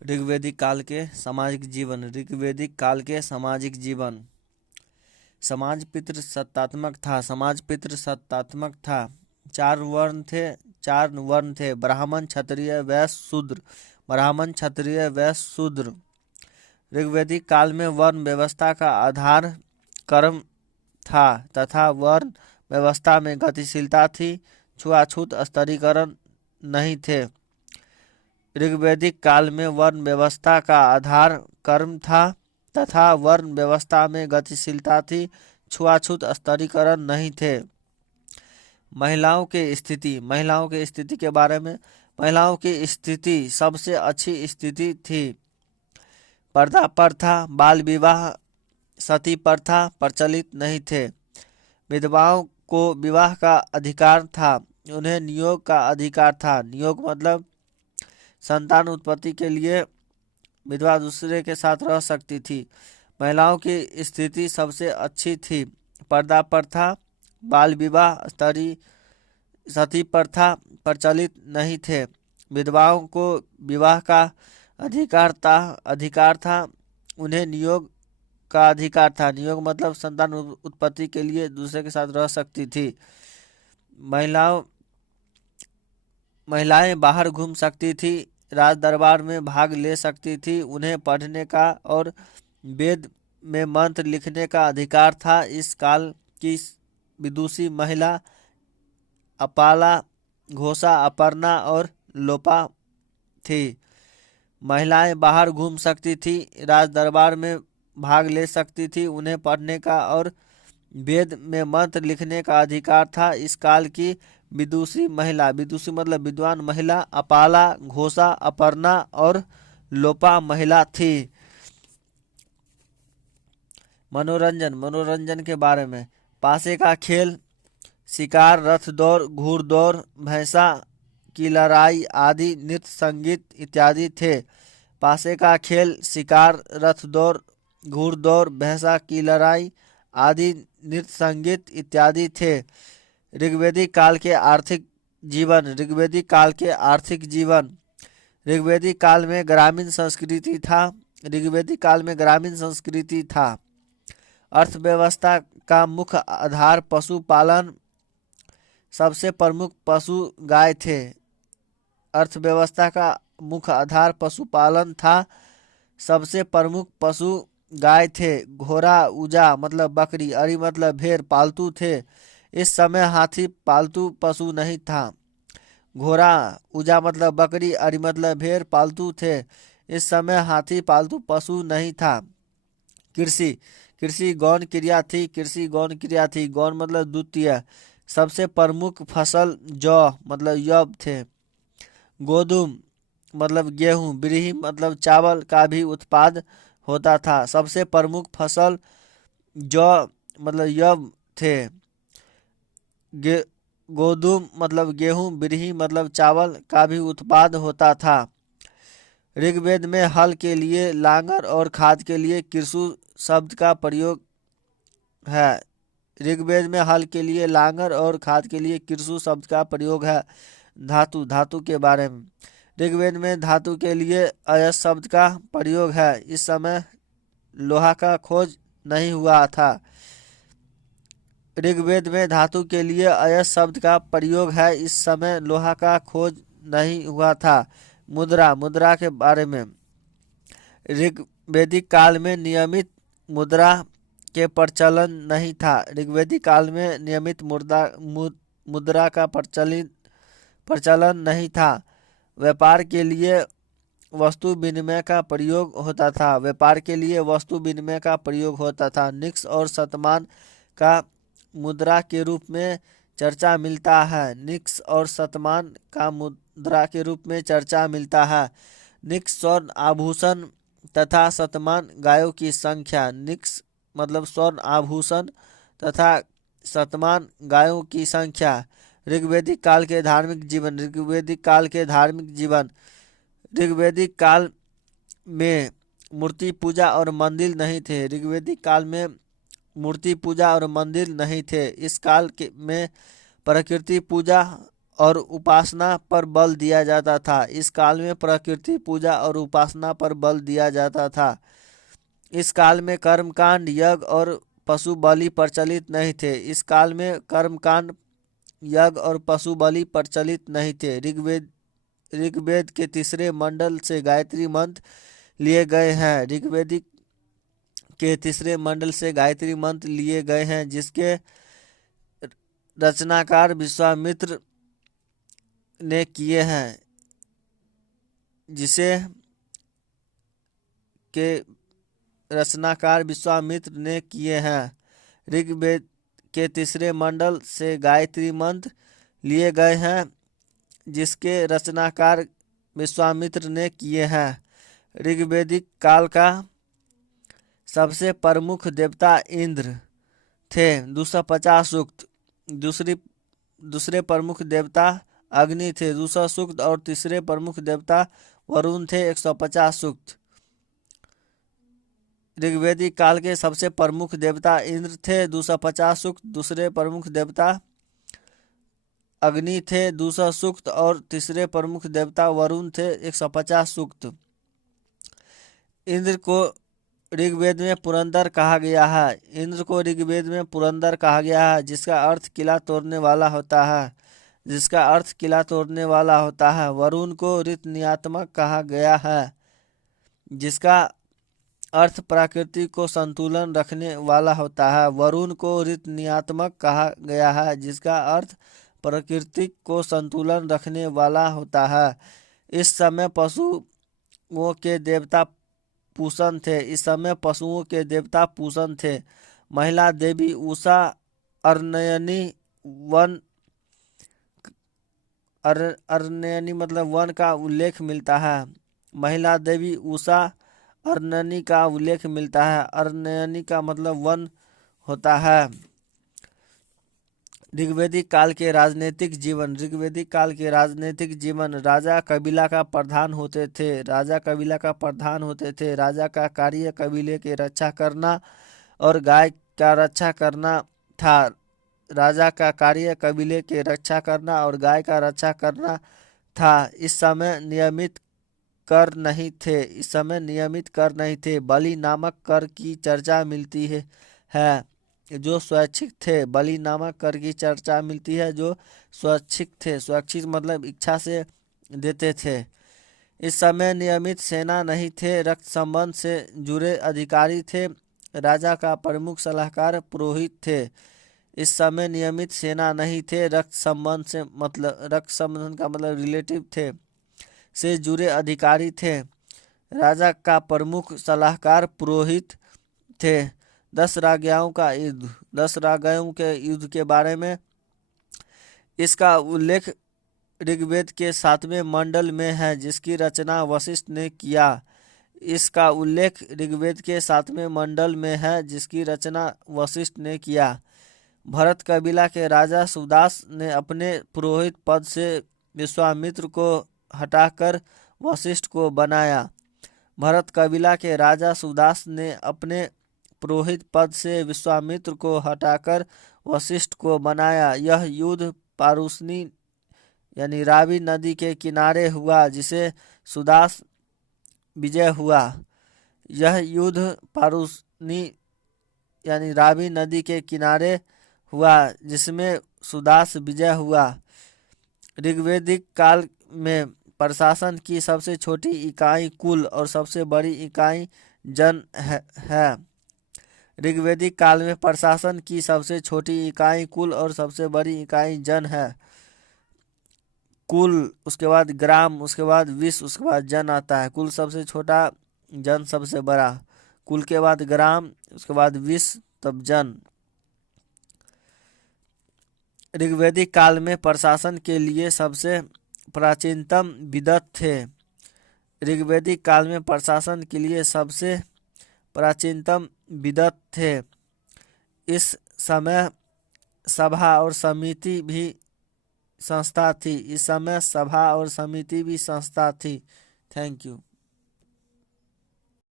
ऋग्वैदिक काल के सामाजिक जीवन। ऋग्वैदिक काल के सामाजिक जीवन। समाज पितृसत्तात्मक था। समाज पितृसत्तात्मक था। चार वर्ण थे, ब्राह्मण, क्षत्रिय, वैश्य, शूद्र। ब्राह्मण, क्षत्रिय, वैश्य, शूद्र। ऋग्वैदिक काल में वर्ण व्यवस्था का आधार कर्म था तथा वर्ण व्यवस्था में गतिशीलता थी। छुआछूत स्तरीकरण नहीं थे। ऋग्वैदिक काल में वर्ण व्यवस्था का आधार कर्म था तथा वर्ण व्यवस्था में गतिशीलता थी। छुआछूत स्तरीकरण नहीं थे। महिलाओं के स्थिति के बारे में। महिलाओं की स्थिति सबसे अच्छी स्थिति थी। पर्दा प्रथा, बाल विवाह, सती प्रथा प्रचलित नहीं थे। विधवाओं को विवाह का अधिकार था। उन्हें नियोग का अधिकार था। नियोग मतलब संतान उत्पत्ति के लिए विधवा दूसरे के साथ रह सकती थी। महिलाओं की स्थिति सबसे अच्छी थी। पर्दा प्रथा, बाल विवाह, सती प्रथा प्रचलित नहीं थे। विधवाओं को विवाह का अधिकार था। उन्हें नियोग का अधिकार था। नियोग मतलब संतान उत्पत्ति के लिए दूसरे के साथ रह सकती थी। महिलाएं बाहर घूम सकती थी। राज दरबार में भाग ले सकती थी। उन्हें पढ़ने का और वेद में मंत्र लिखने का अधिकार था। इस काल की विदुषी महिला अपाला, घोषा, अपर्णा और लोपा थी। महिलाएं बाहर घूम सकती थी, राज दरबार में भाग ले सकती थी। उन्हें पढ़ने का और वेद में मंत्र लिखने का अधिकार था। इस काल की विदुषी मतलब विद्वान महिला अपाला, घोषा, अपर्णा और लोपा महिला थी। मनोरंजन के बारे में। पासे का खेल, शिकार, रथ दौड़, घुड़दौड़, भैंसा की लड़ाई आदि, नृत्य, संगीत इत्यादि थे। पासे का खेल, शिकार, रथ दौड़, घुड़दौड़, भैंसा की लड़ाई आदि, नृत्य, संगीत इत्यादि थे। ऋग्वैदिक काल के आर्थिक जीवन। ऋग्वैदिक काल में ग्रामीण संस्कृति था। अर्थव्यवस्था का मुख्य आधार पशुपालन। सबसे प्रमुख पशु गाय थे। अर्थव्यवस्था का मुख्य आधार पशुपालन था। सबसे प्रमुख पशु गाय थे। घोड़ा, ऊजा मतलब बकरी, अरी मतलब भेड़ पालतू थे। इस समय हाथी पालतू पशु नहीं था। घोड़ा, ऊजा मतलब बकरी, अरी मतलब भेड़ पालतू थे। इस समय हाथी पालतू पशु नहीं था। कृषि गौण क्रिया थी। गौण मतलब द्वितीय। सबसे प्रमुख फसल जौ मतलब यव थे। गोधूम मतलब गेहूं, व्रीहि मतलब चावल का भी उत्पाद होता था। सबसे प्रमुख फसल जौ मतलब यव थे। गोधूम मतलब गेहूं, व्रीहि मतलब चावल का भी उत्पाद होता था। ऋग्वेद में हल के लिए लांगर और खाद के लिए किरसु शब्द का प्रयोग है। ऋग्वेद में हल के लिए लांगर और खाद के लिए किरसु शब्द का प्रयोग है। धातु के बारे में। ऋग्वेद में धातु के लिए अयस शब्द का प्रयोग है। इस समय लोहा का खोज नहीं हुआ था। ऋग्वेद में धातु के लिए अयस शब्द का प्रयोग है। इस समय लोहा का खोज नहीं हुआ था। मुद्रा के बारे में। ऋग्वैदिक काल में नियमित मुद्रा के प्रचलन नहीं था। ऋग्वैदिक काल में नियमित मुद्रा का प्रचलन नहीं था। व्यापार के लिए वस्तु विनिमय का प्रयोग होता था। निक्स और शतमान का मुद्रा के रूप में चर्चा मिलता है। निक्स स्वर्ण आभूषण तथा शतमान गायों की संख्या। निक्स मतलब स्वर्ण आभूषण तथा शतमान गायों की संख्या। ऋग्वैदिक काल के धार्मिक जीवन। ऋग्वैदिक काल में मूर्ति पूजा और मंदिर नहीं थे। इस काल में प्रकृति पूजा और उपासना पर बल दिया जाता था। इस काल में प्रकृति पूजा और उपासना पर बल दिया जाता था। इस काल में कर्मकांड, यज्ञ और पशु बलि प्रचलित नहीं थे। इस काल में कर्मकांड, यज्ञ और पशु बलि प्रचलित नहीं थे। ऋग्वेद के तीसरे मंडल से गायत्री मंत्र लिए गए हैं। ऋग्वेदिक के तीसरे मंडल से गायत्री मंत्र लिए गए हैं, जिसके रचनाकार विश्वामित्र ने किए हैं। जिसे के रचनाकार विश्वामित्र ने किए हैं। ऋग्वेद के तीसरे मंडल से गायत्री मंत्र लिए गए हैं, जिसके रचनाकार विश्वामित्र ने किए हैं। ऋग्वेदिक काल का सबसे प्रमुख देवता इंद्र थे, 250 सूक्त। दूसरे प्रमुख देवता अग्नि थे, 200 सूक्त। और तीसरे प्रमुख देवता वरुण थे, 150 सूक्त। ऋग्वेदिक काल के सबसे प्रमुख देवता इंद्र थे, 250 सूक्त। दूसरे प्रमुख देवता अग्नि थे, 200 सूक्त। और तीसरे प्रमुख देवता वरुण थे, 150 सूक्त। इंद्र को ऋग्वेद में पुरंदर कहा गया है। इंद्र को ऋग्वेद में पुरंदर कहा गया है, जिसका अर्थ किला तोड़ने वाला होता है। वरुण को ऋतनियात्मक कहा गया है, जिसका अर्थ प्रकृति को संतुलन रखने वाला होता है। वरुण को ऋतनियात्मक कहा गया है, जिसका अर्थ प्रकृति को संतुलन रखने वाला होता है। इस समय पशुओं के देवता पूषण थे। महिला देवी उषा अर्नयनी मतलब वन का उल्लेख मिलता है। महिला देवी उषा अर्नयनी का उल्लेख मिलता है। अर्नयनी का मतलब वन होता है। ऋग्वेदिक काल के राजनीतिक जीवन राजा कबीला का प्रधान होते थे। राजा का कार्य कबीले की रक्षा करना और गाय का रक्षा करना था। राजा का कार्य कबीले की रक्षा करना और गाय का रक्षा करना था। इस समय नियमित कर नहीं थे। बलि नामक कर की चर्चा मिलती है जो स्वैच्छिक थे। स्वैच्छिक मतलब इच्छा से देते थे। इस समय नियमित सेना नहीं थे। रक्त संबंध से जुड़े अधिकारी थे। राजा का प्रमुख सलाहकार पुरोहित थे। इस समय नियमित सेना नहीं थे। रक्त संबंध का मतलब रिलेटिव थे से जुड़े अधिकारी थे। राजा का प्रमुख सलाहकार पुरोहित थे। 10 राजाओं के युद्ध के बारे में इसका उल्लेख ऋग्वेद के 7वें मंडल में है, जिसकी रचना वशिष्ठ ने किया। भरत कबीला के राजा सुदास ने अपने पुरोहित पद से विश्वामित्र को हटाकर वशिष्ठ को बनाया। यह युद्ध पारुसनी यानी रावी नदी के किनारे हुआ, जिसे सुदास विजय हुआ। ऋग्वेदिक काल में प्रशासन की सबसे छोटी इकाई कुल और सबसे बड़ी इकाई जन है। ऋग्वेदिक काल में प्रशासन की सबसे छोटी इकाई कुल और सबसे बड़ी इकाई जन है। कुल, उसके बाद ग्राम, उसके बाद विश्व, उसके बाद जन आता है। कुल सबसे छोटा, जन सबसे बड़ा। कुल के बाद ग्राम, उसके बाद विश्व, तब जन। ऋग्वेदिक काल में प्रशासन के लिए सबसे प्राचीनतम विदत थे। इस समय सभा और समिति भी संस्था थी। Thank you.